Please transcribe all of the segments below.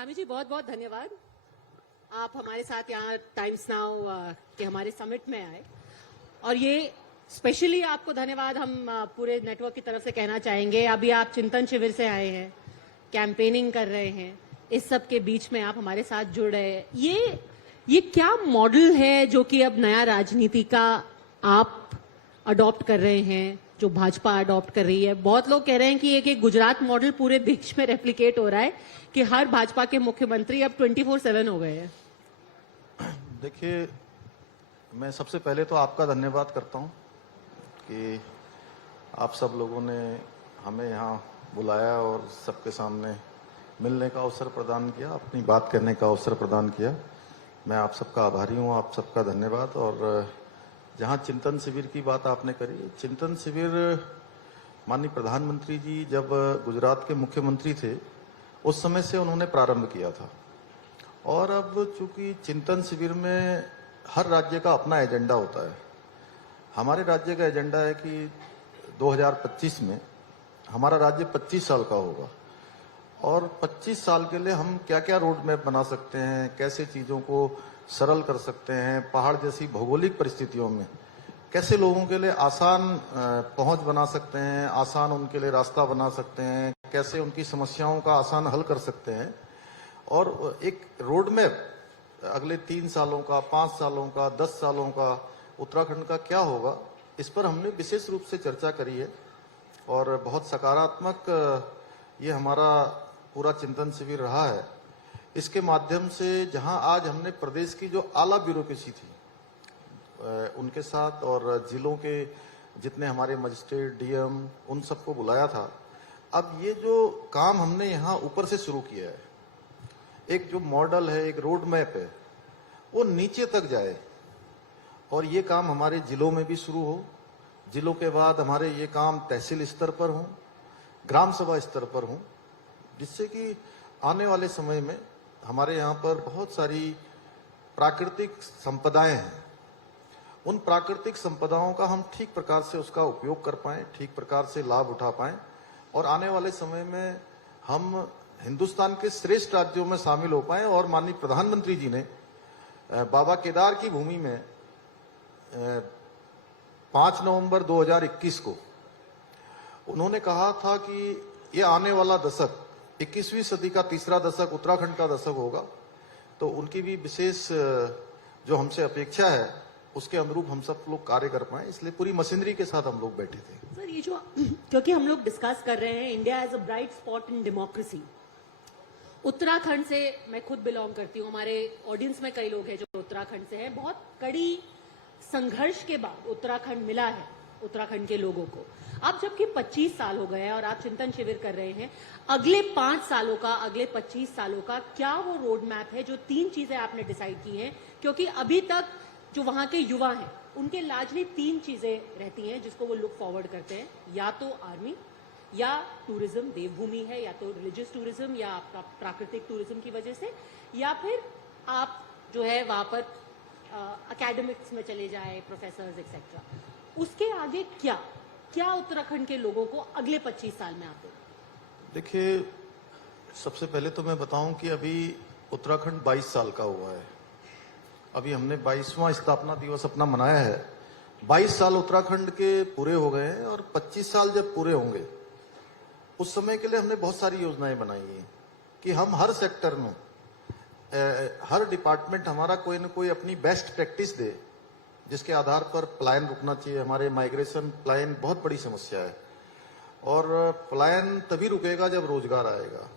धामी जी बहुत बहुत धन्यवाद। आप हमारे साथ यहाँ टाइम्स नाउ के हमारे समिट में आए और ये स्पेशली आपको धन्यवाद हम पूरे नेटवर्क की तरफ से कहना चाहेंगे। अभी आप चिंतन शिविर से आए हैं, कैंपेनिंग कर रहे हैं, इस सब के बीच में आप हमारे साथ जुड़ रहे हैं। ये क्या मॉडल है जो कि अब नया राजनीति का आप अडॉप्ट कर रहे हैं, जो भाजपा अडॉप्ट कर रही है? बहुत लोग कह रहे हैं कि एक गुजरात मॉडल पूरे देश में रेप्लिकेट हो रहा है कि हर भाजपा के मुख्यमंत्री अब 24/7 हो गए हैं। देखिए, मैं सबसे पहले तो आपका धन्यवाद करता हूं कि आप सब लोगों ने हमें यहाँ बुलाया और सबके सामने मिलने का अवसर प्रदान किया, अपनी बात करने का अवसर प्रदान किया। मैं आप सबका आभारी हूँ, आप सबका धन्यवाद। और जहाँ चिंतन शिविर की बात आपने करी, चिंतन शिविर माननीय प्रधानमंत्री जी जब गुजरात के मुख्यमंत्री थे उस समय से उन्होंने प्रारंभ किया था। और अब चूंकि चिंतन शिविर में हर राज्य का अपना एजेंडा होता है। हमारे राज्य का एजेंडा है कि 2025 में हमारा राज्य 25 साल का होगा और 25 साल के लिए हम क्या क्या रोड मैप बना सकते हैं, कैसे चीज़ों को सरल कर सकते हैं, पहाड़ जैसी भौगोलिक परिस्थितियों में कैसे लोगों के लिए आसान पहुंच बना सकते हैं, आसान उनके लिए रास्ता बना सकते हैं, कैसे उनकी समस्याओं का आसान हल कर सकते हैं। और एक रोड मैप अगले 3 सालों का, 5 सालों का, 10 सालों का उत्तराखंड का क्या होगा, इस पर हमने विशेष रूप से चर्चा करी है। और बहुत सकारात्मक ये हमारा पूरा चिंतन शिविर रहा है। इसके माध्यम से जहां आज हमने प्रदेश की जो आला ब्यूरोक्रेसी थी उनके साथ और जिलों के जितने हमारे मजिस्ट्रेट, डीएम, उन सबको बुलाया था। अब ये जो काम हमने यहाँ ऊपर से शुरू किया है, एक जो मॉडल है, एक रोड मैप है, वो नीचे तक जाए और ये काम हमारे जिलों में भी शुरू हो। जिलों के बाद हमारे ये काम तहसील स्तर पर हो, ग्राम सभा स्तर पर हो, जिससे कि आने वाले समय में हमारे यहाँ पर बहुत सारी प्राकृतिक संपदाएं हैं। उन प्राकृतिक संपदाओं का हम ठीक प्रकार से उसका उपयोग कर पाएं, ठीक प्रकार से लाभ उठा पाएं और आने वाले समय में हम हिंदुस्तान के श्रेष्ठ राज्यों में शामिल हो पाएं। और माननीय प्रधानमंत्री जी ने बाबा केदार की भूमि में 5 नवंबर 2021 को उन्होंने कहा था कि ये आने वाला दशक 21वीं सदी का तीसरा दशक उत्तराखंड का दशक होगा। तो उनकी भी विशेष जो हमसे अपेक्षा है उसके अनुरूप हम सब लोग कार्य कर पाए, इसलिए पूरी मशीनरी के साथ हम लोग बैठे थे। सर, ये जो क्योंकि हम लोग डिस्कस कर रहे हैं India as a bright spot in democracy, Uttarakhand से मैं खुद बिलोंग करती हूँ, हमारे ऑडियंस में कई लोग हैं जो उत्तराखंड से हैं। बहुत कड़ी संघर्ष के बाद उत्तराखंड मिला है उत्तराखंड के लोगों को। अब जबकि 25 साल हो गए हैं और आप चिंतन शिविर कर रहे हैं, अगले 5 सालों का, अगले 25 सालों का क्या वो रोड मैप है? जो 3 चीजें आपने डिसाइड की हैं, क्योंकि अभी तक जो वहां के युवा हैं उनके लार्जली 3 चीजें रहती हैं जिसको वो लुक फॉरवर्ड करते हैं, या तो आर्मी, या टूरिज्म, देवभूमि है, या तो रिलीजियस टूरिज्म या आपका प्राकृतिक टूरिज्म की वजह से, या फिर आप जो है वहां पर एकेडमिक्स में चले जाए, प्रोफेसर्स एक्सेट्रा। उसके आगे क्या उत्तराखंड के लोगों को अगले 25 साल में आप दें? देखिए, सबसे पहले तो मैं बताऊं कि अभी उत्तराखंड 22 साल का हुआ है। अभी हमने 22वां स्थापना दिवस अपना मनाया है। 22 साल उत्तराखंड के पूरे हो गए हैं और 25 साल जब पूरे होंगे उस समय के लिए हमने बहुत सारी योजनाएं बनाई हैं कि हम हर सेक्टर में, हर डिपार्टमेंट हमारा कोई ना कोई अपनी बेस्ट प्रैक्टिस दे, जिसके आधार पर पलायन रुकना चाहिए। हमारे माइग्रेशन पलायन बहुत बड़ी समस्या है और पलायन तभी रुकेगा जब रोजगार आएगा।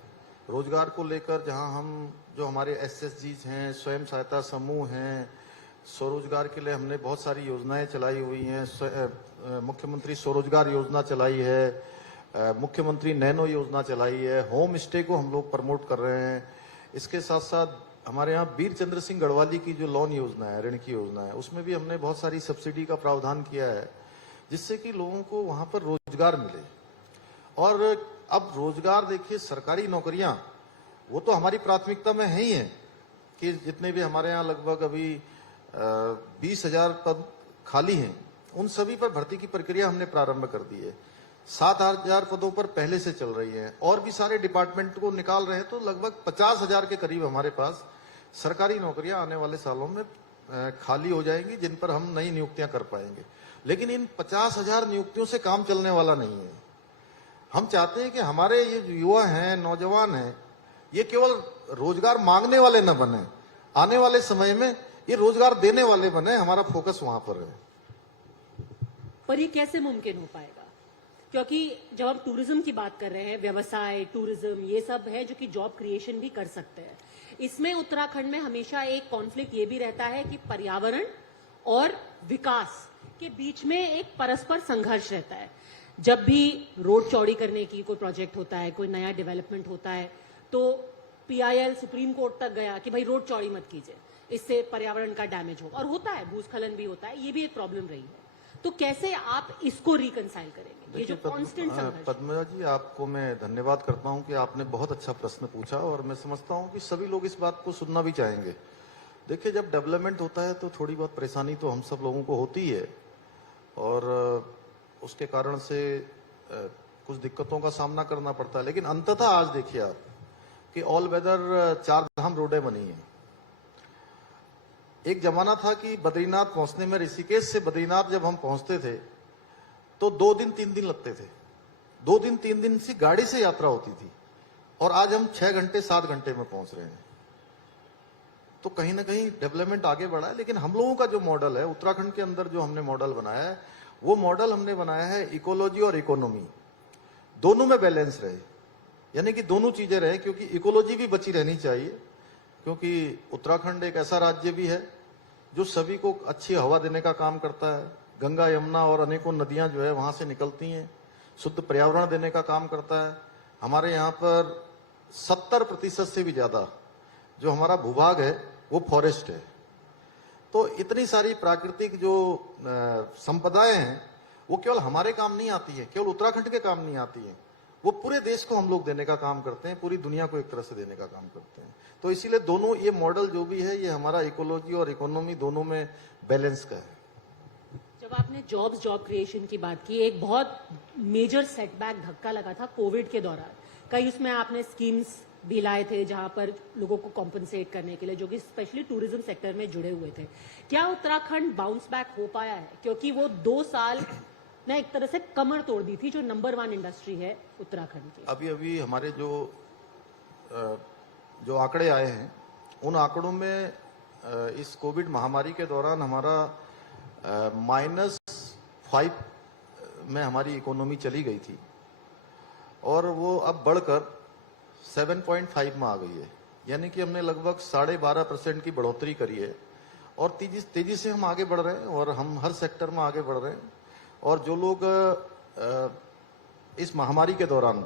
रोजगार को लेकर जहां हम जो हमारे एसएचजीज हैं, स्वयं सहायता समूह हैं, स्वरोजगार के लिए हमने बहुत सारी योजनाएं चलाई हुई हैं। मुख्यमंत्री स्वरोजगार योजना चलाई है, मुख्यमंत्री नैनो योजना चलाई है, होम स्टे को हम लोग प्रमोट कर रहे हैं। इसके साथ साथ हमारे यहाँ वीर चंद्र सिंह गढ़वाली की जो लोन योजना है, ऋण की योजना है, उसमें भी हमने बहुत सारी सब्सिडी का प्रावधान किया है, जिससे कि लोगों को वहां पर रोजगार मिले। और अब रोजगार देखिए, सरकारी नौकरियां वो तो हमारी प्राथमिकता में है ही है कि जितने भी हमारे यहाँ लगभग अभी 20,000 पद खाली हैं, उन सभी पर भर्ती की प्रक्रिया हमने प्रारंभ कर दी है। 7,000 पदों पर पहले से चल रही है और भी सारे डिपार्टमेंट को निकाल रहे हैं, तो लगभग 50,000 के करीब हमारे पास सरकारी नौकरियां आने वाले सालों में खाली हो जाएंगी, जिन पर हम नई नियुक्तियां कर पाएंगे। लेकिन इन 50,000 नियुक्तियों से काम चलने वाला नहीं है। हम चाहते हैं कि हमारे ये जो युवा हैं, नौजवान हैं, ये केवल रोजगार मांगने वाले न बने, आने वाले समय में ये रोजगार देने वाले बने। हमारा फोकस वहां पर है। पर ये कैसे मुमकिन हो पाएगा? क्योंकि जब हम टूरिज्म की बात कर रहे हैं, व्यवसाय, टूरिज्म, ये सब है जो कि जॉब क्रिएशन भी कर सकते हैं। इसमें उत्तराखंड में हमेशा एक कॉन्फ्लिक्ट ये भी रहता है कि पर्यावरण और विकास के बीच में एक परस्पर संघर्ष रहता है। जब भी रोड चौड़ी करने की कोई प्रोजेक्ट होता है, कोई नया डेवलपमेंट होता है, तो पीआईएल सुप्रीम कोर्ट तक गया कि भाई रोड चौड़ी मत कीजिए, इससे पर्यावरण का डैमेज हो, और होता है, भूस्खलन भी होता है। ये भी एक प्रॉब्लम रही है। तो कैसे आप इसको रिकंसाइल करेंगे, ये जो कांस्टेंट संघर्ष? पद्मजा जी, आपको मैं धन्यवाद करता हूं कि आपने बहुत अच्छा प्रश्न पूछा, और मैं समझता हूं कि सभी लोग इस बात को सुनना भी चाहेंगे। देखिए, जब डेवलपमेंट होता है तो थोड़ी बहुत परेशानी तो हम सब लोगों को होती है, और उसके कारण से कुछ दिक्कतों का सामना करना पड़ता है। लेकिन अंततः आज देखिए आप कि ऑल वेदर 4 धाम रोडें बनी हैं। एक जमाना था कि बद्रीनाथ पहुंचने में, ऋषिकेश से बद्रीनाथ जब हम पहुंचते थे तो 2 दिन 3 दिन लगते थे। 2 दिन 3 दिन से गाड़ी से यात्रा होती थी, और आज हम 6 घंटे 7 घंटे में पहुंच रहे हैं। तो कहीं ना कहीं डेवलपमेंट आगे बढ़ा है। लेकिन हम लोगों का जो मॉडल है उत्तराखंड के अंदर, जो हमने मॉडल बनाया है, वो मॉडल हमने बनाया है इकोलॉजी और इकोनॉमी दोनों में बैलेंस रहे, यानी कि दोनों चीजें रहे। क्योंकि इकोलॉजी भी बची रहनी चाहिए, क्योंकि उत्तराखंड एक ऐसा राज्य भी है जो सभी को अच्छी हवा देने का काम करता है। गंगा, यमुना और अनेकों नदियां जो है वहां से निकलती हैं, शुद्ध पर्यावरण देने का काम करता है। हमारे यहाँ पर 70% से भी ज्यादा जो हमारा भूभाग है वो फॉरेस्ट है। तो इतनी सारी प्राकृतिक जो संपदाएं हैं वो केवल हमारे काम नहीं आती है, केवल उत्तराखंड के काम नहीं आती है, वो पूरे देश को हम लोग देने का काम करते हैं, पूरी दुनिया को एक तरह से देने का काम करते हैं। तो इसीलिए दोनों ये मॉडल जो भी है, ये हमारा इकोलॉजी और इकोनॉमी दोनों में बैलेंस का है। जब आपने जॉब क्रिएशन की बात की, एक बहुत मेजर सेटबैक, धक्का लगा था कोविड के दौरान। कई उसमें आपने स्कीम्स भी लाए थे जहां पर लोगों को कॉम्पनसेट करने के लिए, जो कि स्पेशली टूरिज्म सेक्टर में जुड़े हुए थे। क्या उत्तराखंड बाउंस बैक हो पाया है? क्योंकि वो 2 साल ने एक तरह से कमर तोड़ दी थी, जो नंबर 1 इंडस्ट्री है उत्तराखंड की। अभी हमारे जो आंकड़े आए हैं, उन आंकड़ों में इस कोविड महामारी के दौरान हमारा -5 में हमारी इकोनॉमी चली गई थी, और वो अब बढ़कर 7.5 में आ गई है। यानी कि हमने लगभग 12.5% की बढ़ोतरी करी है, और तेजी से हम आगे बढ़ रहे हैं, और हम हर सेक्टर में आगे बढ़ रहे हैं। और जो लोग इस महामारी के दौरान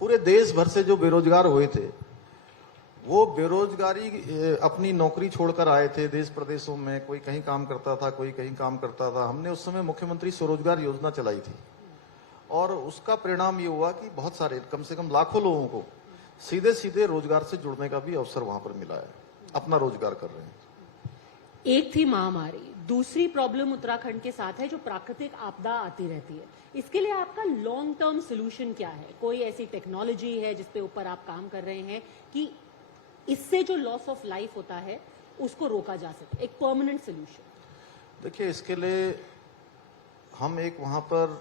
पूरे देश भर से जो बेरोजगार हुए थे, वो बेरोजगारी अपनी नौकरी छोड़कर आए थे देश प्रदेशों में। कोई कहीं काम करता था, कोई कहीं काम करता था। हमने उस समय मुख्यमंत्री स्वरोजगार योजना चलाई थी, और उसका परिणाम ये हुआ कि बहुत सारे, कम से कम लाखों लोगों को सीधे सीधे रोजगार से जुड़ने का भी अवसर वहां पर मिला है, अपना रोजगार कर रहे हैं। एक थी महामारी, दूसरी प्रॉब्लम उत्तराखंड के साथ है जो प्राकृतिक आपदा आती रहती है। इसके लिए आपका लॉन्ग टर्म सोल्यूशन क्या है? कोई ऐसी टेक्नोलॉजी है जिसपे ऊपर आप काम कर रहे हैं कि इससे जो लॉस ऑफ लाइफ होता है उसको रोका जा सके, एक परमानेंट सोल्यूशन? देखिए, इसके लिए हम एक वहां पर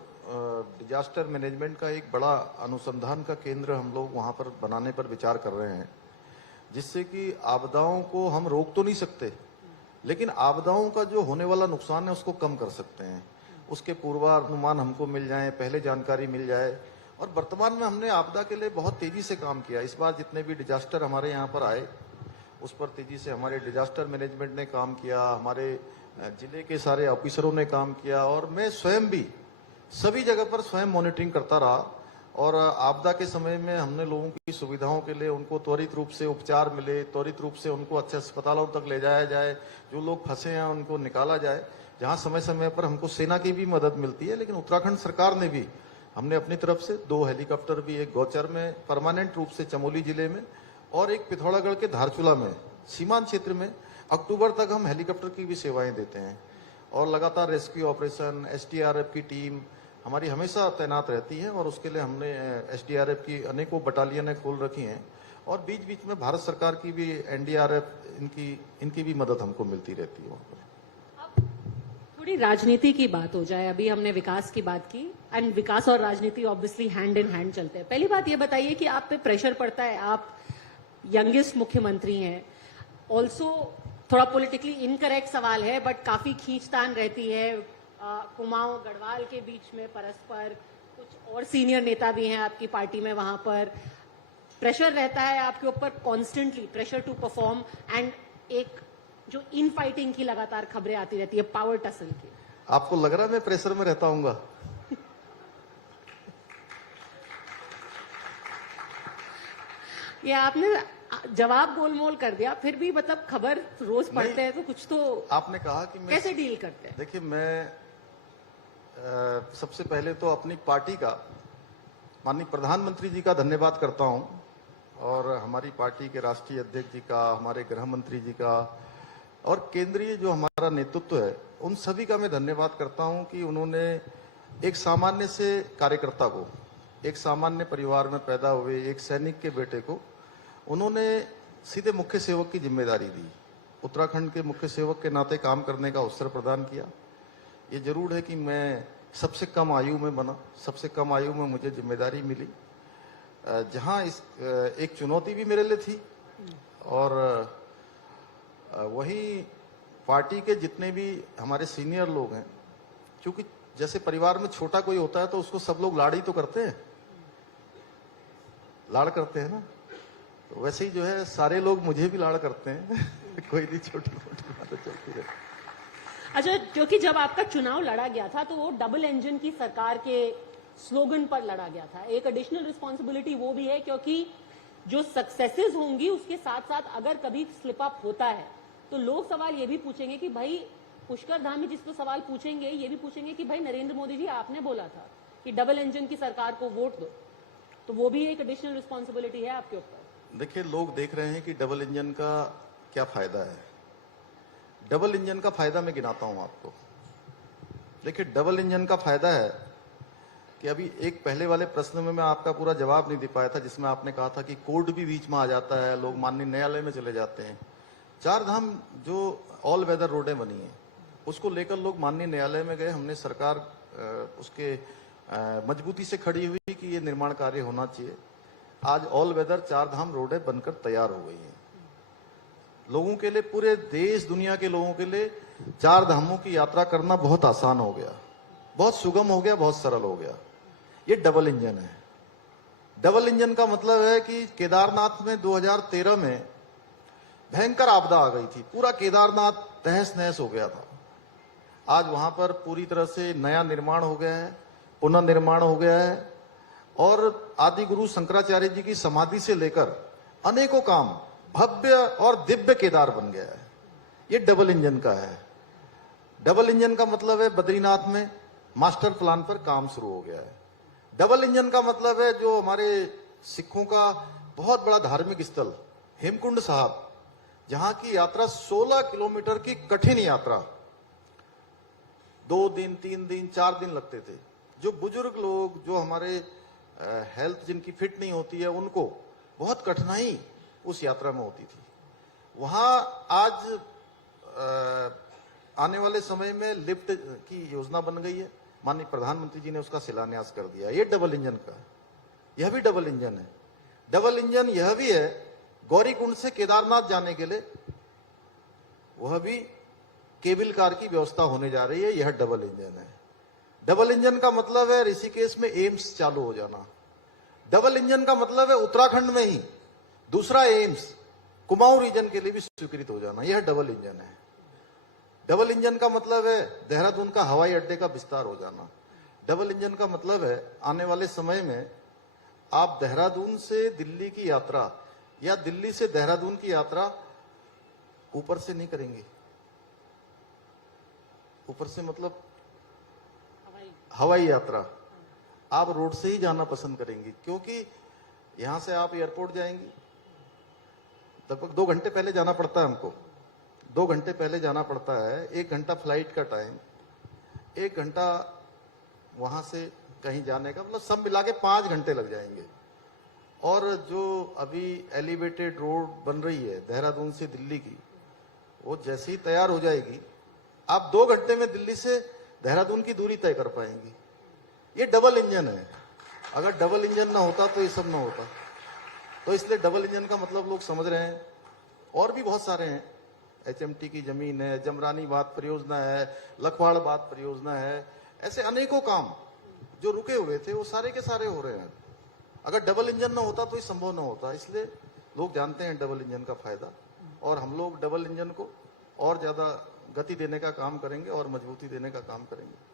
डिजास्टर मैनेजमेंट का एक बड़ा अनुसंधान का केंद्र हम लोग वहां पर बनाने पर विचार कर रहे हैं, जिससे कि आपदाओं को हम रोक तो नहीं सकते, लेकिन आपदाओं का जो होने वाला नुकसान है उसको कम कर सकते हैं। उसके पूर्वानुमान हमको मिल जाए, पहले जानकारी मिल जाए। और वर्तमान में हमने आपदा के लिए बहुत तेजी से काम किया। इस बार जितने भी डिजास्टर हमारे यहाँ पर आए, उस पर तेजी से हमारे डिजास्टर मैनेजमेंट ने काम किया, हमारे जिले के सारे ऑफिसरों ने काम किया, और मैं स्वयं भी सभी जगह पर स्वयं मॉनिटरिंग करता रहा। और आपदा के समय में हमने लोगों की सुविधाओं के लिए उनको त्वरित रूप से उपचार मिले, त्वरित रूप से उनको अच्छे अस्पतालों तक ले जाया जाए, जो लोग फंसे हैं उनको निकाला जाए। जहां समय समय पर हमको सेना की भी मदद मिलती है, लेकिन उत्तराखंड सरकार ने भी, हमने अपनी तरफ से 2 हेलीकॉप्टर भी, एक गौचर में परमानेंट रूप से चमोली जिले में, और एक पिथौरागढ़ के धारचूला में सीमांत क्षेत्र में अक्टूबर तक हम हेलीकॉप्टर की भी सेवाएं देते हैं। और लगातार रेस्क्यू ऑपरेशन, SDRF की टीम, हमारी हमेशा तैनात रहती है और उसके लिए हमने एसडीआरएफ की अनेकों बटालियनें खोल रखी हैं और बीच बीच में भारत सरकार की भी एनडीआरएफ इनकी भी मदद हमको मिलती रहती है वहाँ पर। थोड़ी राजनीति की बात हो जाए। अभी हमने विकास की बात की एंड विकास और राजनीति ऑब्वियसली हैंड इन हैंड चलते हैं। पहली बात ये बताइए कि आप पे प्रेशर पड़ता है, आप यंगेस्ट मुख्यमंत्री हैं, ऑल्सो थोड़ा पॉलिटिकली इनकरेक्ट सवाल है बट काफी खींचतान रहती है कुमाऊं गढ़वाल के बीच में परस्पर, कुछ और सीनियर नेता भी हैं आपकी पार्टी में, वहां पर प्रेशर रहता है आपके ऊपर constantly, pressure to perform and एक जो इन फाइटिंग की लगातार खबरें आती रहती है, पावर टसल की। आपको लग रहा है मैं प्रेशर में रहता हूँगा? ये आपने जवाब गोलमोल कर दिया, फिर भी मतलब खबर रोज पढ़ते हैं तो कुछ तो आपने कहा कि मैं कैसे डील करते हैं? देखिए, मैं सबसे पहले तो अपनी पार्टी का, माननीय प्रधानमंत्री जी का धन्यवाद करता हूं और हमारी पार्टी के राष्ट्रीय अध्यक्ष जी का, हमारे गृह मंत्री जी का और केंद्रीय जो हमारा नेतृत्व है, उन सभी का मैं धन्यवाद करता हूं कि उन्होंने एक सामान्य से कार्यकर्ता को, एक सामान्य परिवार में पैदा हुए एक सैनिक के बेटे को उन्होंने सीधे मुख्य सेवक की जिम्मेदारी दी, उत्तराखंड के मुख्य सेवक के नाते काम करने का अवसर प्रदान किया। ये जरूर है कि मैं सबसे कम आयु में बना, सबसे कम आयु में मुझे जिम्मेदारी मिली, जहां इस एक चुनौती भी मेरे लिए थी और वही पार्टी के जितने भी हमारे सीनियर लोग हैं, क्योंकि जैसे परिवार में छोटा कोई होता है तो उसको सब लोग लाड़ ही तो करते हैं, लाड़ करते हैं ना, तो वैसे ही जो है सारे लोग मुझे भी लाड़ करते हैं कोई नहीं, छोटी मोटी बातें चलती है। अच्छा, क्योंकि जब आपका चुनाव लड़ा गया था तो वो डबल इंजन की सरकार के स्लोगन पर लड़ा गया था। एक एडिशनल रिस्पॉन्सिबिलिटी वो भी है क्योंकि जो सक्सेसेस होंगी उसके साथ साथ अगर कभी स्लिप अप होता है तो लोग सवाल ये भी पूछेंगे कि भाई पुष्कर धामी जिसको सवाल पूछेंगे ये भी पूछेंगे कि भाई नरेंद्र मोदी जी आपने बोला था कि डबल इंजन की सरकार को वोट दो, तो वो भी एक एडिशनल रिस्पॉन्सिबिलिटी है आपके ऊपर। देखिए, लोग देख रहे हैं कि डबल इंजन का क्या फायदा है। डबल इंजन का फायदा मैं गिनाता हूं आपको। देखिए, डबल इंजन का फायदा है कि अभी एक पहले वाले प्रश्न में मैं आपका पूरा जवाब नहीं दे पाया था, जिसमें आपने कहा था कि कोर्ट भी बीच में आ जाता है, लोग माननीय न्यायालय में चले जाते हैं। चार धाम जो ऑल वेदर रोडें बनी हैं उसको लेकर लोग माननीय न्यायालय में गए, हमने सरकार उसके मजबूती से खड़ी हुई कि ये निर्माण कार्य होना चाहिए। आज ऑल वेदर चार धाम रोडें बनकर तैयार हो गई हैं। लोगों के लिए, पूरे देश दुनिया के लोगों के लिए चार धामों की यात्रा करना बहुत आसान हो गया, बहुत सुगम हो गया, बहुत सरल हो गया। ये डबल इंजन है। डबल इंजन का मतलब है कि केदारनाथ में 2013 में भयंकर आपदा आ गई थी, पूरा केदारनाथ तहस नहस हो गया था। आज वहां पर पूरी तरह से नया निर्माण हो गया है, पुनर्निर्माण हो गया है और आदि गुरु शंकराचार्य जी की समाधि से लेकर अनेकों काम भव्य और दिव्य केदार बन गया है। ये डबल इंजन का है। डबल इंजन का मतलब है बद्रीनाथ में मास्टर प्लान पर काम शुरू हो गया है। डबल इंजन का मतलब है जो हमारे सिखों का बहुत बड़ा धार्मिक स्थल हेमकुंड साहब, जहां की यात्रा 16 किलोमीटर की कठिन यात्रा 2 दिन 3 दिन 4 दिन लगते थे। जो बुजुर्ग लोग, जो हमारे हेल्थ जिनकी फिट नहीं होती है, उनको बहुत कठिनाई उस यात्रा में होती थी। वहां आज आने वाले समय में लिफ्ट की योजना बन गई है, माननीय प्रधानमंत्री जी ने उसका शिलान्यास कर दिया। ये डबल इंजन का है, यह भी डबल इंजन है। डबल इंजन यह भी है, गौरीकुंड से केदारनाथ जाने के लिए वह भी केबल कार की व्यवस्था होने जा रही है। यह डबल इंजन है। डबल इंजन का मतलब है ऋषिकेश में एम्स चालू हो जाना। डबल इंजन का मतलब है उत्तराखंड में ही दूसरा एम्स कुमाऊं रीजन के लिए भी स्वीकृत हो जाना। यह डबल इंजन है। डबल इंजन का मतलब है देहरादून का हवाई अड्डे का विस्तार हो जाना। डबल इंजन का मतलब है आने वाले समय में आप देहरादून से दिल्ली की यात्रा या दिल्ली से देहरादून की यात्रा ऊपर से नहीं करेंगे। ऊपर से मतलब हवाई यात्रा आप रोड से ही जाना पसंद करेंगे, क्योंकि यहां से आप एयरपोर्ट जाएंगी, लगभग 2 घंटे पहले जाना पड़ता है हमको, 2 घंटे पहले जाना पड़ता है। 1 घंटा फ्लाइट का टाइम, 1 घंटा वहां से कहीं जाने का, मतलब सब मिला के 5 घंटे लग जाएंगे। और जो अभी एलिवेटेड रोड बन रही है देहरादून से दिल्ली की, वो जैसे ही तैयार हो जाएगी, आप 2 घंटे में दिल्ली से देहरादून की दूरी तय कर पाएंगी। ये डबल इंजन है, अगर डबल इंजन ना होता तो ये सब ना होता। तो इसलिए डबल इंजन का मतलब लोग समझ रहे हैं। और भी बहुत सारे हैं, HMT की जमीन है, जमरानी बात परियोजना है, लखवाड़ बात परियोजना है, ऐसे अनेकों काम जो रुके हुए थे वो सारे के सारे हो रहे हैं। अगर डबल इंजन ना होता तो ये संभव ना होता। इसलिए लोग जानते हैं डबल इंजन का फायदा, और हम लोग डबल इंजन को और ज्यादा गति देने का काम करेंगे और मजबूती देने का काम करेंगे।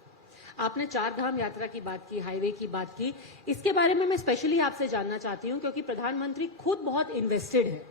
आपने 4 धाम यात्रा की बात की, हाईवे की बात की, इसके बारे में मैं स्पेशली आपसे जानना चाहती हूं क्योंकि प्रधानमंत्री खुद बहुत इन्वेस्टेड है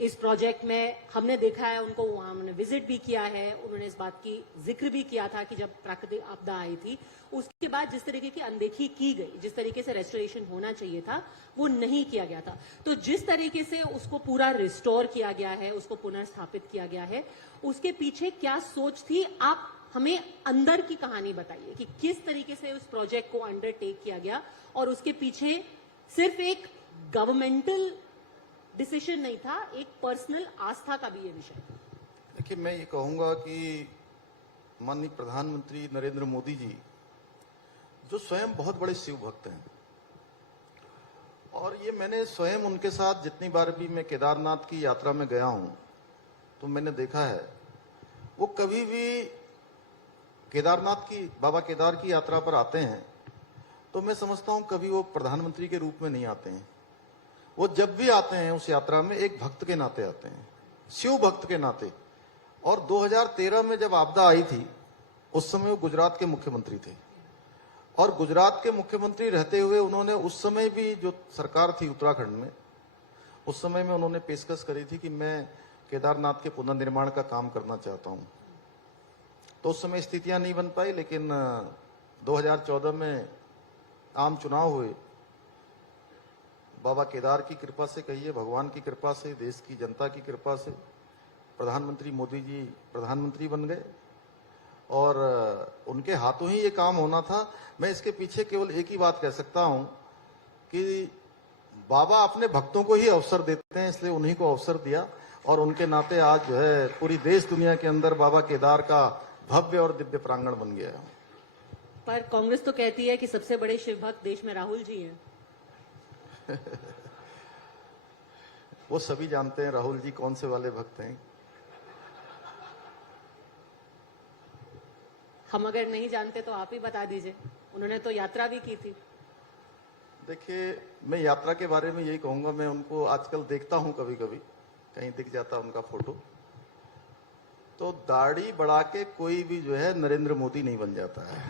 इस प्रोजेक्ट में। हमने देखा है उनको, वहां उन्होंने विजिट भी किया है, उन्होंने इस बात की जिक्र भी किया था कि जब प्राकृतिक आपदा आई थी उसके बाद जिस तरीके की अनदेखी की गई, जिस तरीके से रेस्टोरेशन होना चाहिए था वो नहीं किया गया था। तो जिस तरीके से उसको पूरा रिस्टोर किया गया है, उसको पुनर्स्थापित किया गया है, उसके पीछे क्या सोच थी? आप हमें अंदर की कहानी बताइए कि किस तरीके से उस प्रोजेक्ट को अंडरटेक किया गया और उसके पीछे सिर्फ एक गवर्नमेंटल डिसीजन नहीं था, एक पर्सनल आस्था का भी ये विषय। देखिए, मैं ये कहूंगा कि माननीय प्रधानमंत्री नरेंद्र मोदी जी जो स्वयं बहुत बड़े शिव भक्त हैं, और ये मैंने स्वयं उनके साथ जितनी बार भी मैं केदारनाथ की यात्रा में गया हूं तो मैंने देखा है वो कभी भी केदारनाथ की, बाबा केदार की यात्रा पर आते हैं तो मैं समझता हूं कभी वो प्रधानमंत्री के रूप में नहीं आते हैं। वो जब भी आते हैं उस यात्रा में एक भक्त के नाते आते हैं, शिव भक्त के नाते। और 2013 में जब आपदा आई थी उस समय वो गुजरात के मुख्यमंत्री थे, और गुजरात के मुख्यमंत्री रहते हुए उन्होंने उस समय भी जो सरकार थी उत्तराखंड में, उस समय में उन्होंने पेशकश करी थी कि मैं केदारनाथ के पुनर्निर्माण का काम करना चाहता हूं। तो उस समय स्थितियां नहीं बन पाई, लेकिन 2014 में आम चुनाव हुए। बाबा केदार की कृपा से कहिए, भगवान की कृपा से, देश की जनता की कृपा से प्रधानमंत्री मोदी जी प्रधानमंत्री बन गए, और उनके हाथों ही ये काम होना था। मैं इसके पीछे केवल एक ही बात कह सकता हूं कि बाबा अपने भक्तों को ही अवसर देते हैं, इसलिए उन्हीं को अवसर दिया, और उनके नाते आज जो है पूरी देश दुनिया के अंदर बाबा केदार का भव्य और दिव्य प्रांगण बन गया है। पर कांग्रेस तो कहती है कि सबसे बड़े शिव भक्त देश में राहुल जी हैं। वो सभी जानते हैं राहुल जी कौन से वाले भक्त हैं। हम अगर नहीं जानते तो आप ही बता दीजिए, उन्होंने तो यात्रा भी की थी। देखिए, मैं यात्रा के बारे में यही कहूंगा, मैं उनको आजकल देखता हूं, कभी कभी कहीं दिख जाता उनका फोटो, तो दाढ़ी बढ़ा के कोई भी जो है नरेंद्र मोदी नहीं बन जाता है।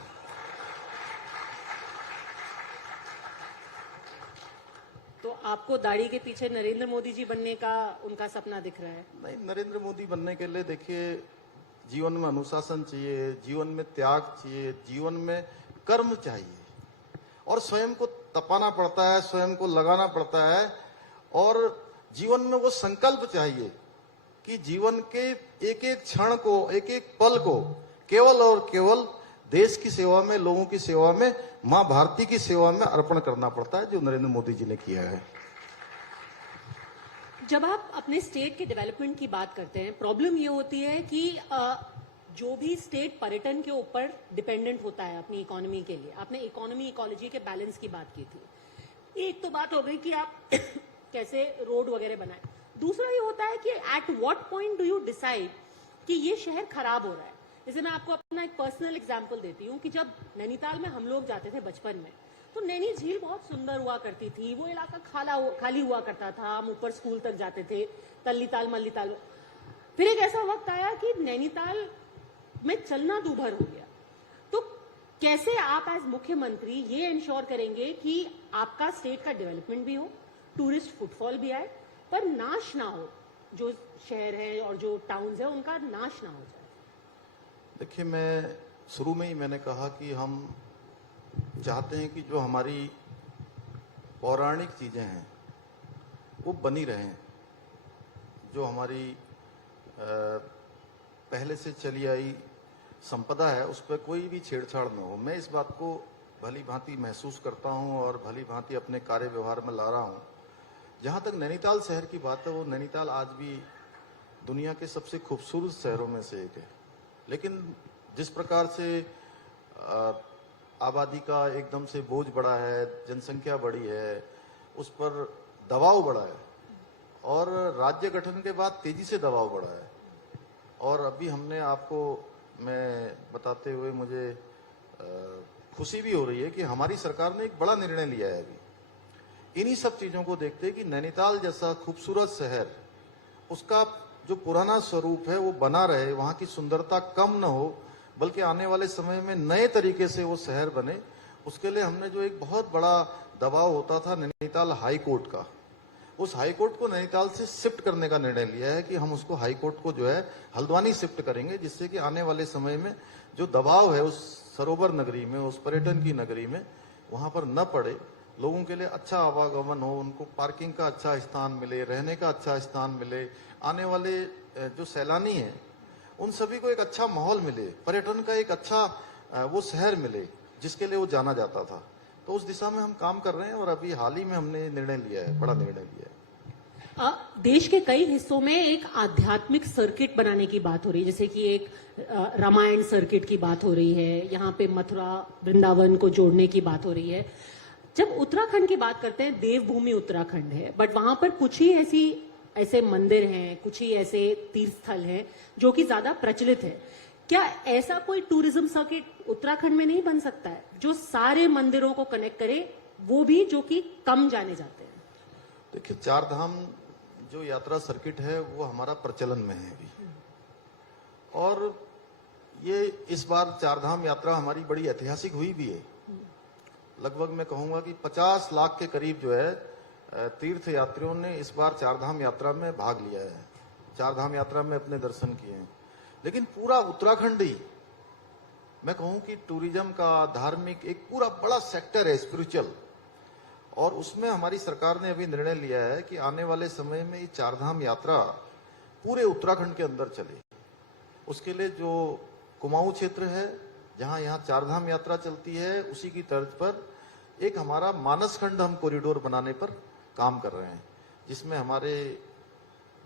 तो आपको दाढ़ी के पीछे नरेंद्र मोदी जी बनने का उनका सपना दिख रहा है? नहीं, नरेंद्र मोदी बनने के लिए देखिए जीवन में अनुशासन चाहिए, जीवन में त्याग चाहिए, जीवन में कर्म चाहिए, और स्वयं को तपाना पड़ता है, स्वयं को लगाना पड़ता है, और जीवन में वो संकल्प चाहिए कि जीवन के एक एक क्षण को, एक एक पल को केवल और केवल देश की सेवा में, लोगों की सेवा में, मां भारती की सेवा में अर्पण करना पड़ता है, जो नरेंद्र मोदी जी ने किया है। जब आप अपने स्टेट के डेवलपमेंट की बात करते हैं, प्रॉब्लम ये होती है कि जो भी स्टेट पर्यटन के ऊपर डिपेंडेंट होता है अपनी इकोनॉमी के लिए, आपने इकोनॉमी इकोलॉजी के बैलेंस की बात की थी। एक तो बात हो गई कि आप कैसे रोड वगैरह बनाए, दूसरा ये होता है कि at what point do you decide कि ये शहर खराब हो रहा है। जैसे मैं आपको अपना एक पर्सनल एग्जांपल देती हूँ कि जब नैनीताल में हम लोग जाते थे बचपन में, तो नैनी झील बहुत सुंदर हुआ करती थी, वो इलाका खाली हुआ करता था, हम ऊपर स्कूल तक जाते थे, तल्लीताल मल्लीताल। फिर एक ऐसा वक्त आया कि नैनीताल में चलना दूभर हो गया। तो कैसे आप एज मुख्यमंत्री ये इंश्योर करेंगे कि आपका स्टेट का डेवलपमेंट भी हो, टूरिस्ट फुटफॉल भी आए, पर नाश ना हो, जो शहर है और जो टाउन्स है उनका नाश ना हो जाए? देखिए, मैं शुरू में ही मैंने कहा कि हम चाहते हैं कि जो हमारी पौराणिक चीजें हैं वो बनी रहें, जो हमारी पहले से चली आई संपदा है उस पर कोई भी छेड़छाड़ न हो। मैं इस बात को भली भांति महसूस करता हूं और भली भांति अपने कार्य व्यवहार में ला रहा हूं। जहां तक नैनीताल शहर की बात है, वो नैनीताल आज भी दुनिया के सबसे खूबसूरत शहरों में से एक है। लेकिन जिस प्रकार से आबादी का एकदम से बोझ बढ़ा है, जनसंख्या बढ़ी है, उस पर दबाव बढ़ा है और राज्य गठन के बाद तेजी से दबाव बढ़ा है। और अभी हमने आपको मैं बताते हुए मुझे खुशी भी हो रही है कि हमारी सरकार ने एक बड़ा निर्णय लिया है अभी। इन्हीं सब चीजों को देखते कि नैनीताल जैसा खूबसूरत शहर, उसका जो पुराना स्वरूप है वो बना रहे, वहां की सुंदरता कम न हो, बल्कि आने वाले समय में नए तरीके से वो शहर बने। उसके लिए हमने जो एक बहुत बड़ा दबाव होता था नैनीताल हाई कोर्ट का, उस हाई कोर्ट को नैनीताल से शिफ्ट करने का निर्णय लिया है कि हम उसको हाई कोर्ट को जो है हल्द्वानी शिफ्ट करेंगे, जिससे कि आने वाले समय में जो दबाव है उस सरोवर नगरी में, उस पर्यटन की नगरी में, वहां पर न पड़े। लोगों के लिए अच्छा आवागमन हो, उनको पार्किंग का अच्छा स्थान मिले, रहने का अच्छा स्थान मिले, आने वाले जो सैलानी हैं उन सभी को एक अच्छा माहौल मिले, पर्यटन का एक अच्छा वो शहर मिले जिसके लिए वो जाना जाता था। तो उस दिशा में हम काम कर रहे हैं और अभी हाल ही में हमने निर्णय लिया है, बड़ा निर्णय लिया है। देश के कई हिस्सों में एक आध्यात्मिक सर्किट बनाने की बात हो रही है, जैसे कि एक रामायण सर्किट की बात हो रही है, यहाँ पे मथुरा वृंदावन को जोड़ने की बात हो रही है। जब उत्तराखंड की बात करते हैं, देवभूमि उत्तराखंड है, बट वहां पर कुछ ही ऐसे मंदिर हैं, कुछ ही ऐसे तीर्थ स्थल हैं जो कि ज्यादा प्रचलित है। क्या ऐसा कोई टूरिज्म सर्किट उत्तराखंड में नहीं बन सकता है जो सारे मंदिरों को कनेक्ट करे, वो भी जो कि कम जाने जाते हैं? देखिए, चार धाम जो यात्रा सर्किट है वो हमारा प्रचलन में है अभी, और ये इस बार चार धाम यात्रा हमारी बड़ी ऐतिहासिक हुई भी है। लगभग मैं कहूंगा कि 50 लाख के करीब जो है तीर्थ यात्रियों ने इस बार चार धाम यात्रा में भाग लिया है, चार धाम यात्रा में अपने दर्शन किए हैं। लेकिन पूरा उत्तराखंड ही मैं कहूं कि टूरिज्म का, धार्मिक एक पूरा बड़ा सेक्टर है, स्पिरिचुअल, और उसमें हमारी सरकार ने अभी निर्णय लिया है कि आने वाले समय में ये चार धाम यात्रा पूरे उत्तराखंड के अंदर चले। उसके लिए जो कुमाऊं क्षेत्र है जहां यहाँ चार धाम यात्रा चलती है, उसी की तर्ज पर एक हमारा मानस खंड हम कॉरिडोर बनाने पर काम कर रहे हैं, जिसमें हमारे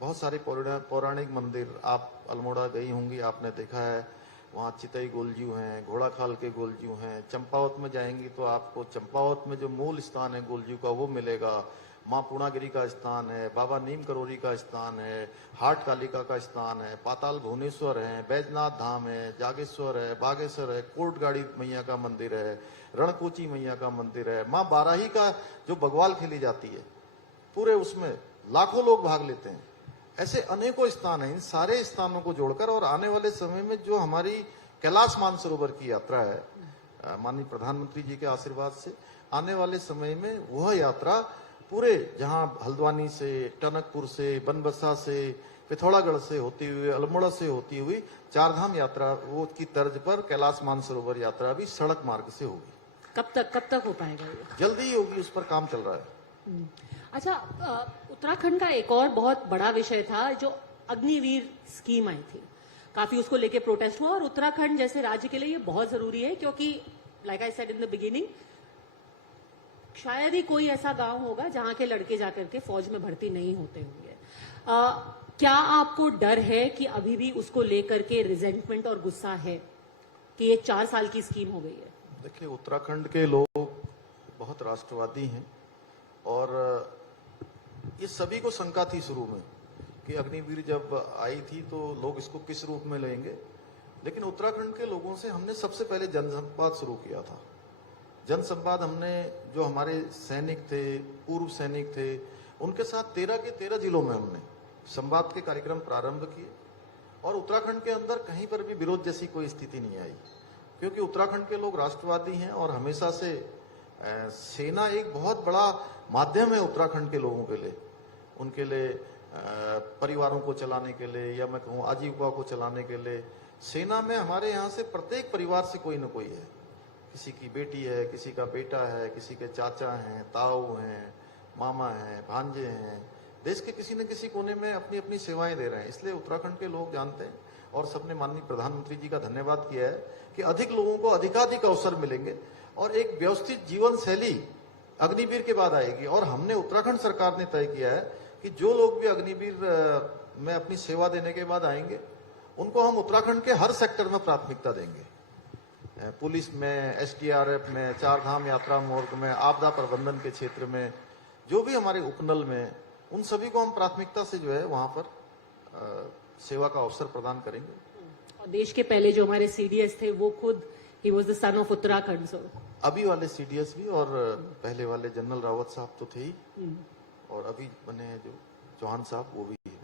बहुत सारे पौराणिक मंदिर, आप अल्मोड़ा गई होंगी, आपने देखा है, वहाँ चितई गोलजू हैं, घोड़ाखाल के गोलजू हैं। चंपावत में जाएंगी तो आपको चंपावत में जो मूल स्थान है गोलजू का वो मिलेगा। माँ पूर्णागिरी का स्थान है, बाबा नीम करोरी का स्थान है, हाट कालिका का स्थान है, पाताल भुवनेश्वर है, बैजनाथ धाम है, जागेश्वर है, बागेश्वर है, कोटगाड़ी मैया का मंदिर है, रणकोची मैया का मंदिर है, माँ बाराही का जो बगवाल खेली जाती है, पूरे उसमें लाखों लोग भाग लेते हैं। ऐसे अनेकों स्थान हैं। इन सारे स्थानों को जोड़कर और आने वाले समय में जो हमारी कैलाश मानसरोवर की यात्रा है, माननीय प्रधानमंत्री जी के आशीर्वाद से आने वाले समय में वह यात्रा पूरे, जहां हल्द्वानी से, टनकपुर से, बनबसा से, पिथौरागढ़ से होती हुई, अल्मोड़ा से होती हुई चार धाम यात्रा वो की तर्ज पर कैलाश मानसरोवर यात्रा भी सड़क मार्ग से होगी। कब तक हो पाएगा ये? जल्दी ही होगी, उस पर काम चल रहा है। अच्छा, उत्तराखंड का एक और बहुत बड़ा विषय था जो अग्निवीर स्कीम आई थी, काफी उसको लेके प्रोटेस्ट हुआ, और उत्तराखंड जैसे राज्य के लिए ये बहुत जरूरी है क्योंकि like I said in the beginning, शायद ही कोई ऐसा गांव होगा जहां के लड़के जाकर के फौज में भर्ती नहीं होते होंगे। क्या आपको डर है कि अभी भी उसको लेकर के रिजेंटमेंट और गुस्सा है कि ये 4 साल की स्कीम हो गई है? देखिए, उत्तराखंड के लोग बहुत राष्ट्रवादी हैं और ये सभी को शंका थी शुरू में कि अग्निवीर जब आई थी तो लोग इसको किस रूप में लेंगे। लेकिन उत्तराखंड के लोगों से हमने सबसे पहले जनसंवाद शुरू किया था। जनसंवाद हमने, जो हमारे सैनिक थे, पूर्व सैनिक थे, उनके साथ 13 के 13 जिलों में हमने संवाद के कार्यक्रम प्रारंभ किए और उत्तराखंड के अंदर कहीं पर भी विरोध जैसी कोई स्थिति नहीं आई, क्योंकि उत्तराखंड के लोग राष्ट्रवादी हैं और हमेशा से सेना एक बहुत बड़ा माध्यम है उत्तराखंड के लोगों के लिए, उनके लिए परिवारों को चलाने के लिए, या मैं कहूँ आजीविका को चलाने के लिए। सेना में हमारे यहाँ से प्रत्येक परिवार से कोई न कोई है, किसी की बेटी है, किसी का बेटा है, किसी के चाचा हैं, ताऊ हैं, मामा हैं, भांजे हैं, देश के किसी न किसी कोने में अपनी अपनी सेवाएं दे रहे हैं। इसलिए उत्तराखंड के लोग जानते हैं और सबने माननीय प्रधानमंत्री जी का धन्यवाद किया है कि अधिक लोगों को अधिकाधिक अवसर मिलेंगे और एक व्यवस्थित जीवन शैली अग्निवीर के बाद आएगी। और हमने उत्तराखंड सरकार ने तय किया है कि जो लोग भी अग्निवीर में अपनी सेवा देने के बाद आएंगे उनको हम उत्तराखंड के हर सेक्टर में प्राथमिकता देंगे। पुलिस में, एसडीआरएफ में, चार धाम यात्रा मार्ग में, आपदा प्रबंधन के क्षेत्र में, जो भी हमारे उपनल में, उन सभी को हम प्राथमिकता से जो है वहां पर सेवा का अवसर प्रदान करेंगे। और देश के पहले जो हमारे सीडीएस थे वो खुद ही was the son of Uttarakhand. So अभी वाले सीडीएस भी और पहले वाले जनरल रावत साहब तो थे ही, और अभी बने हैं जो चौहान साहब वो भी है।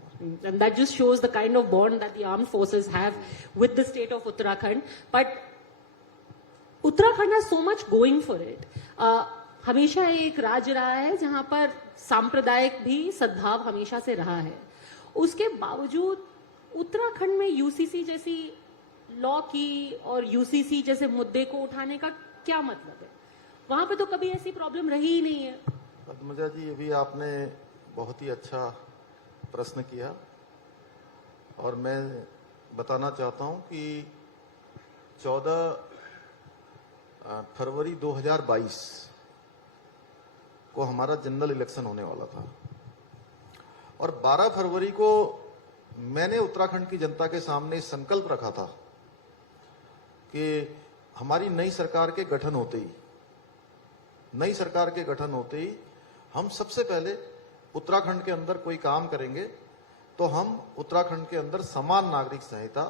And that just shows the kind of bond that the armed forces have with the state of Uttarakhand. But Uttarakhand has so much going for it. हमेशा एक राज्य रहा है जहां पर सांप्रदायिक भी सद्भाव हमेशा से रहा है। उसके बावजूद उत्तराखंड में यूसीसी जैसी लॉ की और यूसीसी जैसे मुद्दे को उठाने का क्या मतलब है? वहां पे तो कभी ऐसी प्रॉब्लम रही ही नहीं है। पद्मजा जी, ये भी आपने बहुत ही अच्छा प्रश्न किया और मैं बताना चाहता हूं कि 14 फरवरी 2022 को हमारा जनरल इलेक्शन होने वाला था और 12 फरवरी को मैंने उत्तराखंड की जनता के सामने संकल्प रखा था कि हमारी नई सरकार के गठन होते ही हम सबसे पहले उत्तराखंड के अंदर कोई काम करेंगे तो हम उत्तराखंड के अंदर समान नागरिक संहिता,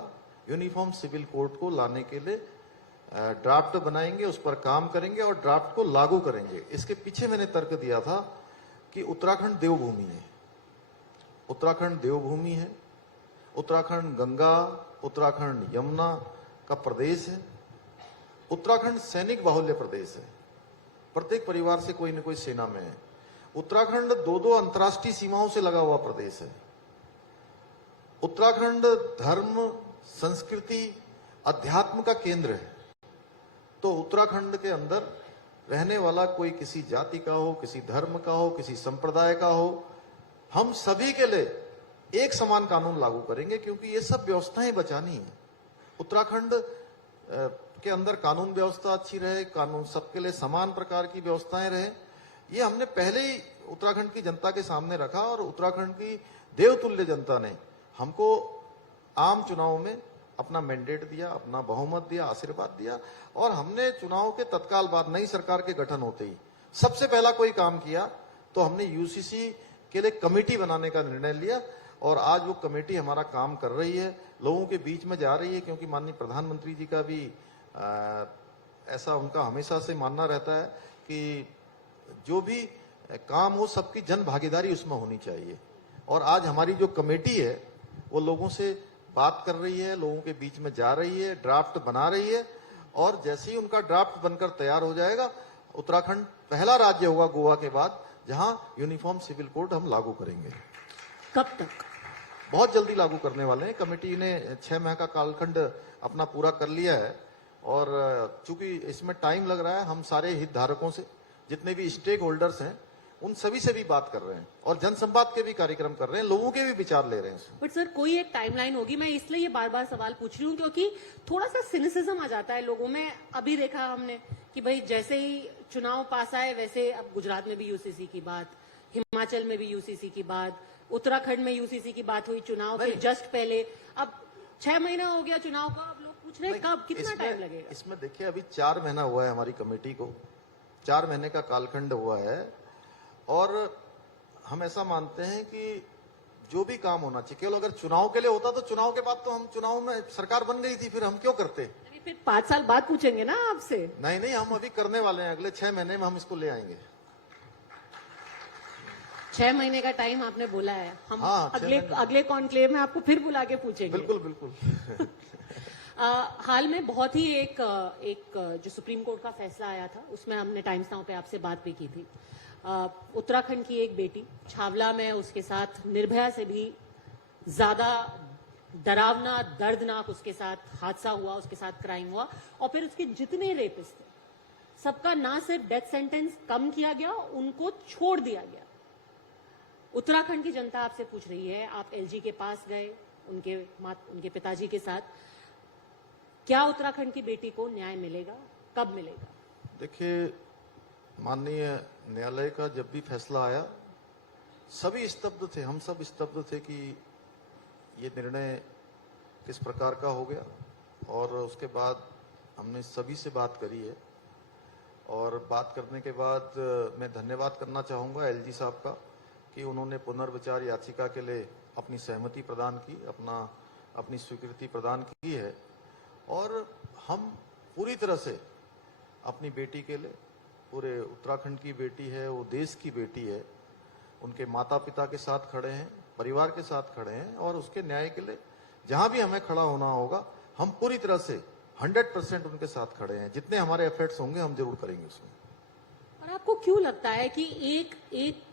यूनिफॉर्म सिविल कोड को लाने के लिए ड्राफ्ट बनाएंगे, उस पर काम करेंगे और ड्राफ्ट को लागू करेंगे। इसके पीछे मैंने तर्क दिया था कि उत्तराखंड देवभूमि है, उत्तराखंड गंगा, उत्तराखंड यमुना का प्रदेश है, उत्तराखंड सैनिक बाहुल्य प्रदेश है, प्रत्येक परिवार से कोई न कोई सेना में है, उत्तराखंड 2 अंतर्राष्ट्रीय सीमाओं से लगा हुआ प्रदेश है, उत्तराखंड धर्म, संस्कृति, अध्यात्म का केंद्र है। तो उत्तराखंड के अंदर रहने वाला कोई किसी जाति का हो, किसी धर्म का हो, किसी संप्रदाय का हो, हम सभी के लिए एक समान कानून लागू करेंगे क्योंकि ये सब व्यवस्थाएं बचानी है। उत्तराखंड के अंदर कानून व्यवस्था अच्छी रहे, कानून सबके लिए समान प्रकार की व्यवस्थाएं रहे, ये हमने पहले ही उत्तराखंड की जनता के सामने रखा और उत्तराखंड की देवतुल्य जनता ने हमको आम चुनाव में अपना मैंडेट दिया, अपना बहुमत दिया, आशीर्वाद दिया और हमने चुनाव के तत्काल बाद नई सरकार के गठन होते ही सबसे पहला कोई काम किया तो हमने यूसीसी के लिए कमेटी बनाने का निर्णय लिया और आज वो कमेटी हमारा काम कर रही है, लोगों के बीच में जा रही है क्योंकि माननीय प्रधानमंत्री जी का भी ऐसा उनका हमेशा से मानना रहता है कि जो भी काम हो सबकी जन भागीदारी उसमें होनी चाहिए। और आज हमारी जो कमेटी है वो लोगों से बात कर रही है, लोगों के बीच में जा रही है, ड्राफ्ट बना रही है और जैसे ही उनका ड्राफ्ट बनकर तैयार हो जाएगा उत्तराखंड पहला राज्य होगा गोवा के बाद जहां यूनिफॉर्म सिविल कोड हम लागू करेंगे। कब तक? बहुत जल्दी लागू करने वाले हैं। कमेटी ने 6 माह का कालखंड अपना पूरा कर लिया है और चूंकि इसमें टाइम लग रहा है, हम सारे हितधारकों से, जितने भी स्टेक होल्डर्स हैं, उन सभी से भी बात कर रहे हैं और जनसंवाद के भी कार्यक्रम कर रहे हैं, लोगों के भी विचार ले रहे हैं। बट सर, कोई एक टाइमलाइन होगी? मैं इसलिए ये बार बार सवाल पूछ रही हूँ क्योंकि थोड़ा सा सिनिसिज्म आ जाता है लोगों में। अभी देखा हमने कि भाई जैसे ही चुनाव पास आए वैसे अब गुजरात में भी यूसीसी की बात, हिमाचल में भी यूसीसी की बात, उत्तराखंड में यूसीसी की बात हुई चुनाव के जस्ट पहले। अब 6 महीना हो गया चुनाव का, अब लोग पूछ रहे हैं कब, कितना टाइम लगेगा? इसमें देखिए अभी 4 महीना हुआ है हमारी कमेटी को, 4 महीने का कालखंड हुआ है और हम ऐसा मानते हैं कि जो भी काम होना चाहिए, केवल अगर चुनाव के लिए होता तो चुनाव के बाद तो हम चुनाव में सरकार बन गई थी, फिर हम क्यों करते? फिर 5 साल बाद पूछेंगे ना आपसे। नहीं, हम अभी करने वाले हैं, अगले 6 महीने में हम इसको ले आएंगे। 6 महीने का टाइम आपने बोला है, हम हाँ, अगले कॉन्क्लेव में आपको फिर बुला के पूछेंगे। बिल्कुल। हाल में बहुत ही एक जो सुप्रीम कोर्ट का फैसला आया था उसमें हमने टाइम्स नाउ पे आपसे बात भी की थी। उत्तराखंड की एक बेटी छावला में, उसके साथ निर्भया से भी ज्यादा डरावना, दर्दनाक उसके साथ हादसा हुआ, उसके साथ क्राइम हुआ और फिर उसके जितने रेपिस्ट थे सबका ना सिर्फ डेथ सेंटेंस कम किया गया, उनको छोड़ दिया गया। उत्तराखंड की जनता आपसे पूछ रही है, आप एलजी के पास गए उनके पिताजी के साथ, क्या उत्तराखंड की बेटी को न्याय मिलेगा, कब मिलेगा? देखिए, माननीय न्यायालय का जब भी फैसला आया, सभी स्तब्ध थे, हम सब स्तब्ध थे कि ये निर्णय किस प्रकार का हो गया। और उसके बाद हमने सभी से बात करी है, और बात करने के बाद मैं धन्यवाद करना चाहूँगा एलजी साहब का कि उन्होंने पुनर्विचार याचिका के लिए अपनी सहमति प्रदान की, अपनी स्वीकृति प्रदान की है। और हम पूरी तरह से अपनी बेटी के लिए, पूरे उत्तराखंड की बेटी है, वो देश की बेटी है, उनके माता पिता के साथ खड़े हैं, परिवार के साथ खड़े हैं, और उसके न्याय के लिए जहां भी हमें खड़ा होना होगा हम पूरी तरह से 100% उनके साथ खड़े हैं। जितने हमारे एफर्ट्स होंगे हम जरूर करेंगे उसमें। और आपको क्यों लगता है कि एक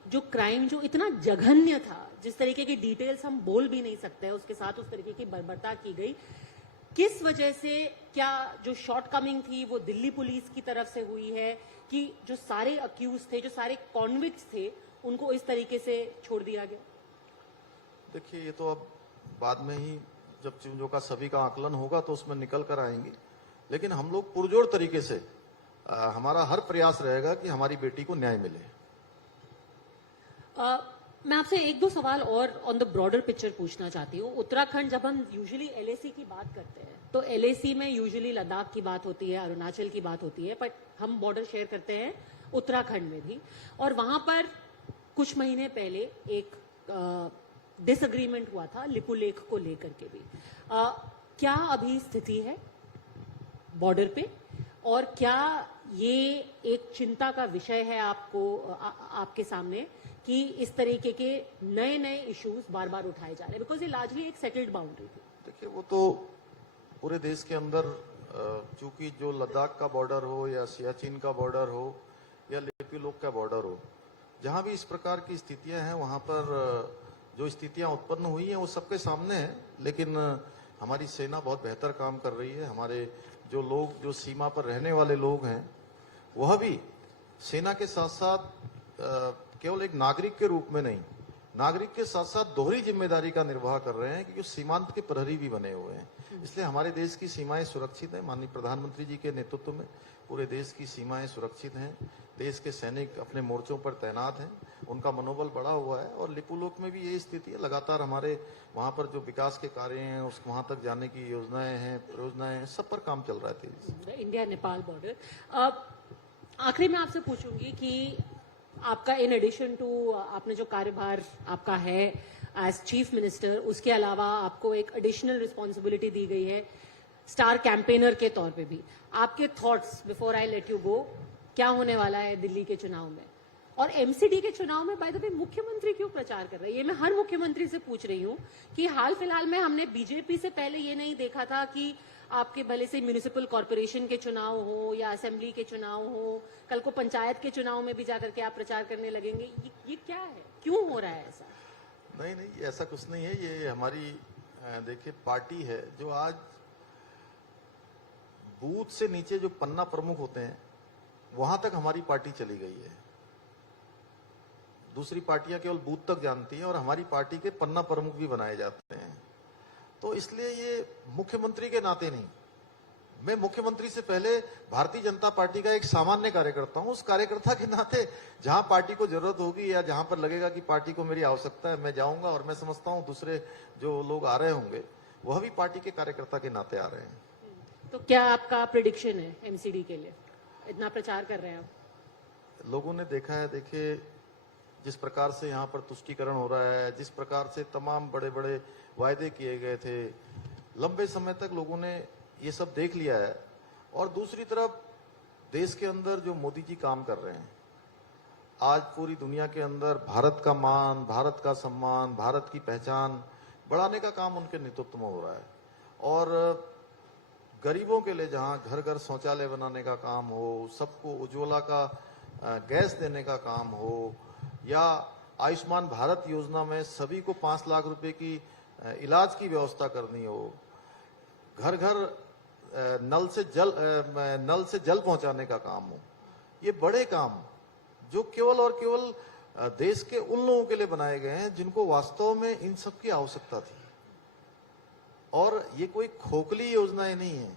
जो क्राइम जो इतना जघन्य था, जिस तरीके की डिटेल्स हम बोल भी नहीं सकते, उसके साथ उस तरीके की बर्बरता की गई, किस वजह से, क्या जो शॉर्ट कमिंग थी वो दिल्ली पुलिस की तरफ से हुई है, कि जो सारे अक्यूज थे, जो सारे कॉन्विक्ट्स थे, उनको इस तरीके से छोड़ दिया गया? देखिए, ये तो अब बाद में ही जब चीजों का सभी का आकलन होगा तो उसमें निकल कर आएंगी, लेकिन हम लोग पुरजोर तरीके से हमारा हर प्रयास रहेगा कि हमारी बेटी को न्याय मिले। मैं आपसे एक दो सवाल और ऑन द ब्रॉडर पिक्चर पूछना चाहती हूँ। उत्तराखंड, जब हम यूजुअली एलएसी की बात करते हैं तो एलएसी में यूजुअली लद्दाख की बात होती है, अरुणाचल की बात होती है, बट हम बॉर्डर शेयर करते हैं उत्तराखंड में भी, और वहां पर कुछ महीने पहले एक डिसएग्रीमेंट हुआ था लिपुलेख को लेकर के भी। क्या अभी स्थिति है बॉर्डर पे, और क्या ये एक चिंता का विषय है आपके सामने कि इस तरीके के नए नए इश्यूज बार बार उठाए जा रहे हैं, बिकॉज ये लार्जली एक सेटल्ड बाउंड्री थी? देखिए, वो तो पूरे देश के अंदर, चूंकि जो लद्दाख का बॉर्डर हो या सियाचिन का बॉर्डर हो या लिपुलेख का बॉर्डर हो, जहां भी इस प्रकार की स्थितियां हैं, वहां पर जो स्थितियां उत्पन्न हुई हैं वो सबके सामने है। लेकिन हमारी सेना बहुत बेहतर काम कर रही है। हमारे जो लोग, जो सीमा पर रहने वाले लोग हैं, वह भी सेना के साथ साथ केवल एक नागरिक के रूप में नहीं, नागरिक के साथ साथ दोहरी जिम्मेदारी का निर्वाह कर रहे हैं, क्योंकि सीमांत के प्रहरी भी बने हुए हैं। इसलिए हमारे देश की सीमाएं सुरक्षित हैं। माननीय प्रधानमंत्री जी के नेतृत्व में पूरे देश की सीमाएं सुरक्षित हैं। देश के सैनिक अपने मोर्चों पर तैनात हैं, उनका मनोबल बढ़ा हुआ है। और लिपुलेख में भी ये स्थिति है। लगातार हमारे वहां पर जो विकास के कार्य हैं, उस वहां तक जाने की योजनाएं हैं, परियोजनाएं हैं, सब पर काम चल रहा है तेजी से। इंडिया नेपाल बॉर्डर, आखिरी में आपसे पूछूंगी कि आपका इन एडिशन टू, आपने जो कार्यभार आपका है एज चीफ मिनिस्टर, उसके अलावा आपको एक एडिशनल रिस्पॉन्सिबिलिटी दी गई है स्टार कैंपेनर के तौर पे भी। आपके thoughts before I let you go, क्या होने वाला है दिल्ली के चुनाव में? और एमसीडी के चुनाव में बाय द वे मुख्यमंत्री क्यों प्रचार कर रहे हैं? ये मैं हर मुख्यमंत्री से पूछ रही हूँ कि हाल फिलहाल में हमने बीजेपी से पहले ये नहीं देखा था कि आपके भले से म्यूनिसिपल कॉर्पोरेशन के चुनाव हो या असेंबली के चुनाव हो, कल को पंचायत के चुनाव में भी जाकर के आप प्रचार करने लगेंगे। ये क्या है, क्यों हो रहा है ऐसा? नहीं, ऐसा कुछ नहीं है। ये हमारी, देखिए, पार्टी है जो आज बूथ से नीचे जो पन्ना प्रमुख होते हैं वहां तक हमारी पार्टी चली गई है। दूसरी पार्टियां केवल बूथ तक जानती हैं और हमारी पार्टी के पन्ना प्रमुख भी बनाए जाते हैं। तो इसलिए ये मुख्यमंत्री के नाते नहीं, मैं मुख्यमंत्री से पहले भारतीय जनता पार्टी का एक सामान्य कार्यकर्ता हूं। उस कार्यकर्ता के नाते जहां पार्टी को जरूरत होगी या जहां पर लगेगा कि पार्टी को मेरी आवश्यकता है, मैं जाऊंगा। और मैं समझता हूं दूसरे जो लोग आ रहे होंगे वह भी पार्टी के कार्यकर्ता के नाते आ रहे हैं। तो क्या आपका प्रेडिक्शन है एमसीडी के लिए? इतना प्रचार कर रहे हैं आप। लोगों ने देखा है, देखिए, जिस प्रकार से यहाँ पर तुष्टीकरण हो रहा है, जिस प्रकार से तमाम बड़े बड़े वायदे किए गए थे, लंबे समय तक लोगों ने ये सब देख लिया है। और दूसरी तरफ देश के अंदर जो मोदी जी काम कर रहे हैं, आज पूरी दुनिया के अंदर भारत का मान, भारत का सम्मान, भारत की पहचान बढ़ाने का काम उनके नेतृत्व में हो रहा है। और गरीबों के लिए जहां घर घर शौचालय बनाने का काम हो, सबको उज्ज्वला का गैस देने का काम हो, या आयुष्मान भारत योजना में सभी को 5 लाख रुपए की इलाज की व्यवस्था करनी हो, घर घर नल से जल पहुंचाने का काम हो, ये बड़े काम जो केवल और केवल देश के उन लोगों के लिए बनाए गए हैं जिनको वास्तव में इन सब की आवश्यकता थी। और ये कोई खोखली योजनाएं नहीं है,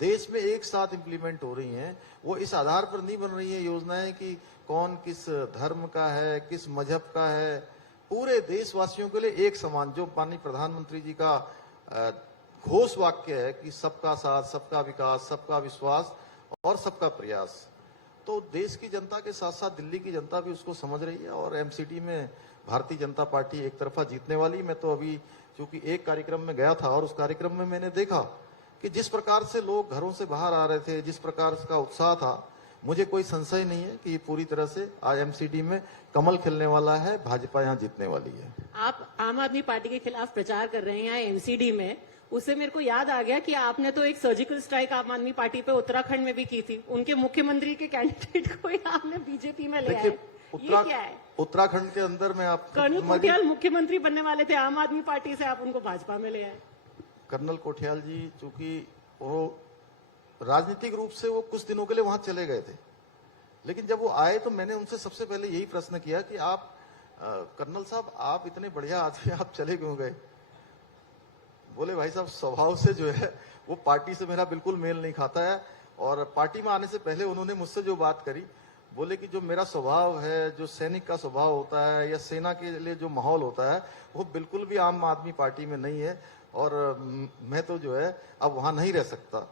देश में एक साथ इंप्लीमेंट हो रही हैं। वो इस आधार पर नहीं बन रही है योजनाएं कि कौन किस धर्म का है, किस मजहब का है। पूरे देशवासियों के लिए एक समान, जो माननीय प्रधानमंत्री जी का घोष वाक्य है कि सबका साथ, सबका विकास, सबका विश्वास और सबका प्रयास। तो देश की जनता के साथ साथ दिल्ली की जनता भी उसको समझ रही है। और एमसीडी में भारतीय जनता पार्टी एक तरफा जीतने वाली। मैं तो अभी चूंकि एक कार्यक्रम में गया था और उस कार्यक्रम में मैंने देखा कि जिस प्रकार से लोग घरों से बाहर आ रहे थे, जिस प्रकार का उत्साह था, मुझे कोई संशय नहीं है कि पूरी तरह से आज एमसीडी में कमल खिलने वाला है, भाजपा यहाँ जीतने वाली है। आप आम आदमी पार्टी के खिलाफ प्रचार कर रहे हैं यहाँ एमसीडी में, उससे मेरे को याद आ गया कि आपने तो एक सर्जिकल स्ट्राइक आम आदमी पार्टी पे उत्तराखंड में भी की थी। उनके मुख्यमंत्री के कैंडिडेट को ही आपने बीजेपी में ले आए। ये क्या है? उत्तराखंड के अंदर में आप कर्नल कोठियाल मुख्यमंत्री बनने वाले थे आम आदमी पार्टी से, आप उनको भाजपा में ले आए। कर्नल कोठियाल जी चूंकि वो राजनीतिक रूप से वो कुछ दिनों के लिए वहां चले गए थे, लेकिन जब वो आए तो मैंने उनसे सबसे पहले यही प्रश्न किया कि आप कर्नल साहब, आप इतने बढ़िया आदमी, आप चले क्यों गए? बोले भाई साहब, स्वभाव से जो है वो पार्टी से मेरा बिल्कुल मेल नहीं खाता है। और पार्टी में आने से पहले उन्होंने मुझसे जो बात करी, बोले कि जो मेरा स्वभाव है, जो सैनिक का स्वभाव होता है या सेना के लिए जो माहौल होता है, वो बिल्कुल भी आम आदमी पार्टी में नहीं है। और मैं तो जो है अब वहां नहीं रह सकता।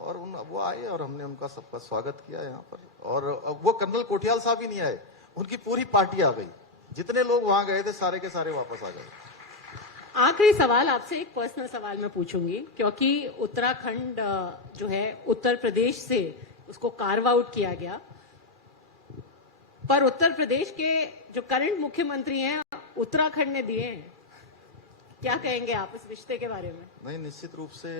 और वो आए और हमने उनका सबका स्वागत किया यहाँ पर। और वो कर्नल कोठियाल साहब ही नहीं आए, उनकी पूरी पार्टी आ गई। जितने लोग वहां गए थे सारे के सारे वापस आ गए। आखिरी सवाल आपसे, एक पर्सनल सवाल मैं पूछूंगी, क्योंकि उत्तराखंड जो है उत्तर प्रदेश से उसको कार्व आउट किया गया, पर उत्तर प्रदेश के जो करंट मुख्यमंत्री हैं उत्तराखंड ने दिए हैं। क्या कहेंगे आप इस रिश्ते के बारे में? नहीं, निश्चित रूप से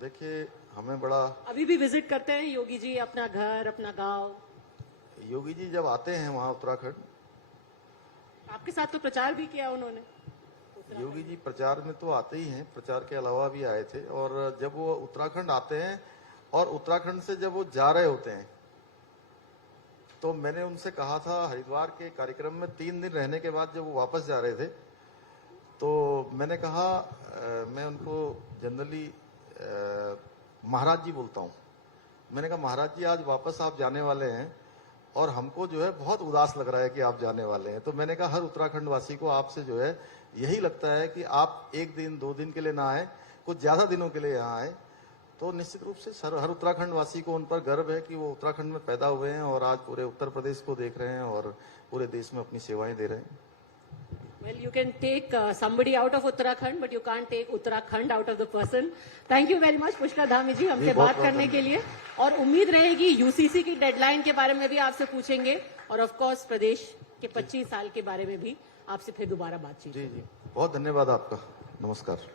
देखिए, हमें बड़ा, अभी भी विजिट करते हैं योगी जी अपना घर, अपना गांव? योगी जी जब आते हैं वहां उत्तराखंड, आपके साथ तो प्रचार भी किया उन्होंने। योगी जी प्रचार में तो आते ही हैं, प्रचार के अलावा भी आए थे। और जब वो उत्तराखंड आते हैं और उत्तराखंड से जब वो जा रहे होते हैं, तो मैंने उनसे कहा था हरिद्वार के कार्यक्रम में 3 दिन रहने के बाद जब वो वापस जा रहे थे, तो मैंने कहा मैं उनको जनरली महाराज जी बोलता हूँ। मैंने कहा महाराज जी, आज वापस आप जाने वाले हैं और हमको जो है बहुत उदास लग रहा है कि आप जाने वाले हैं। तो मैंने कहा हर उत्तराखंड वासी को आपसे जो है यही लगता है कि आप 1 दिन 2 दिन के लिए ना आए, कुछ ज्यादा दिनों के लिए यहाँ आए। तो निश्चित रूप से हर उत्तराखंड वासी को उन पर गर्व है कि वो उत्तराखंड में पैदा हुए हैं और आज पूरे उत्तर प्रदेश को देख रहे हैं और पूरे देश में अपनी सेवाएं दे रहे हैं। Well, you can take somebody out of Uttarakhand, but you can't take Uttarakhand out of the person. Thank you very much, Pushkar Dhami जी, हमसे बात करने के लिए। और उम्मीद रहेगी यूसीसी की डेडलाइन के बारे में भी आपसे पूछेंगे और ऑफ कोर्स प्रदेश के 25 साल के बारे में भी आपसे फिर दोबारा बातचीत। जी जी, बहुत धन्यवाद आपका। नमस्कार।